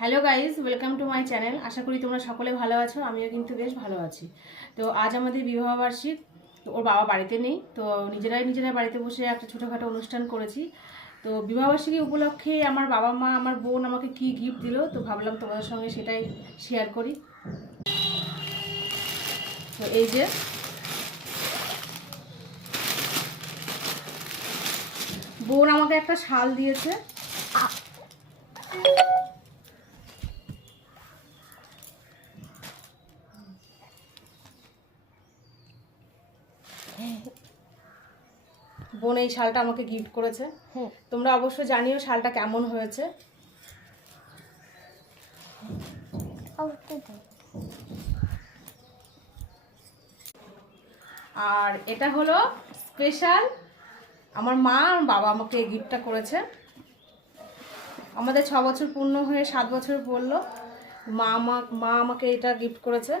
Hello guys, welcome to my channel. আশা করি তোমরা সকলে ভালো আছো, আমিও কিন্তু বেশ ভালো আছি। তো আজ আমাদের বিবাহবার্ষিক। তো ওর বাবা বাড়িতে নেই, তো নিজেরাই বাড়িতে বসে একটা ছোটোখাটো অনুষ্ঠান করেছি। তো বিবাহবার্ষিকী উপলক্ষে আমার বাবা মা, আমার বোন আমাকে কি গিফট দিল, তো ভাবলাম তোমাদের সঙ্গে সেটাই শেয়ার করি। তো এই যে বোন আমাকে একটা শাল দিয়েছে। বোন এই শালটা আমাকে গিফট করেছে। তোমরা অবশ্যই জানিও শালটা কেমন হয়েছে। আর এটা হলো স্পেশাল, আমার মা আর বাবা আমাকে এই গিফটটা করেছে। আমাদের 6 বছর পূর্ণ হয়ে 7 বছর পড়লো। মা আমাকে এটা গিফট করেছে।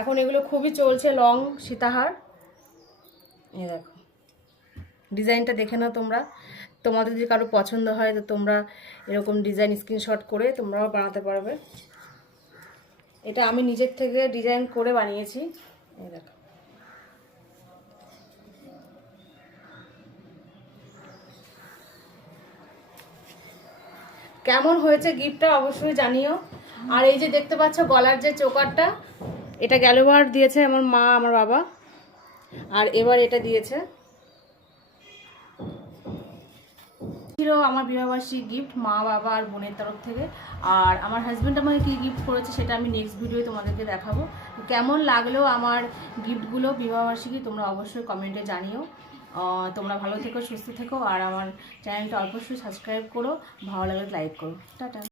এখন এগুলো খুবই চলছে, লং সীতাহার। এই দেখো ডিজাইনটা দেখে নাও তোমরা। তোমাদের যদি কারো পছন্দ হয় তো তোমরা এরকম ডিজাইন স্ক্রিনশট করে তোমরাও বানাতে পারবে। এটা আমি নিজের থেকে ডিজাইন করে বানিয়েছি। এই দেখো কেমন হয়েছে গিফটটা অবশ্যই জানিও। আর এই যে দেখতে পাচ্ছ গলার যে চোকারটা, এটা গেলবার দিয়েছে আমার মা আমার বাবা, আর এবার এটা দিয়েছে। ছিল আমার বিবাহবার্ষিক গিফট মা বাবা আর বোনের তরফ থেকে। আর আমার হাজব্যান্ড আমাকে কী গিফট করেছে সেটা আমি নেক্সট ভিডিওয়ে তোমাদেরকে দেখাবো। কেমন লাগলো আমার গিফটগুলো বিবাহবার্ষিকী তোমরা অবশ্যই কমেন্টে জানিও। তোমরা ভালো থেকো, সুস্থ থেকো, আর আমার চ্যানেলটা অবশ্যই সাবস্ক্রাইব করো, ভালো লাগলে লাইক করো। টাটা।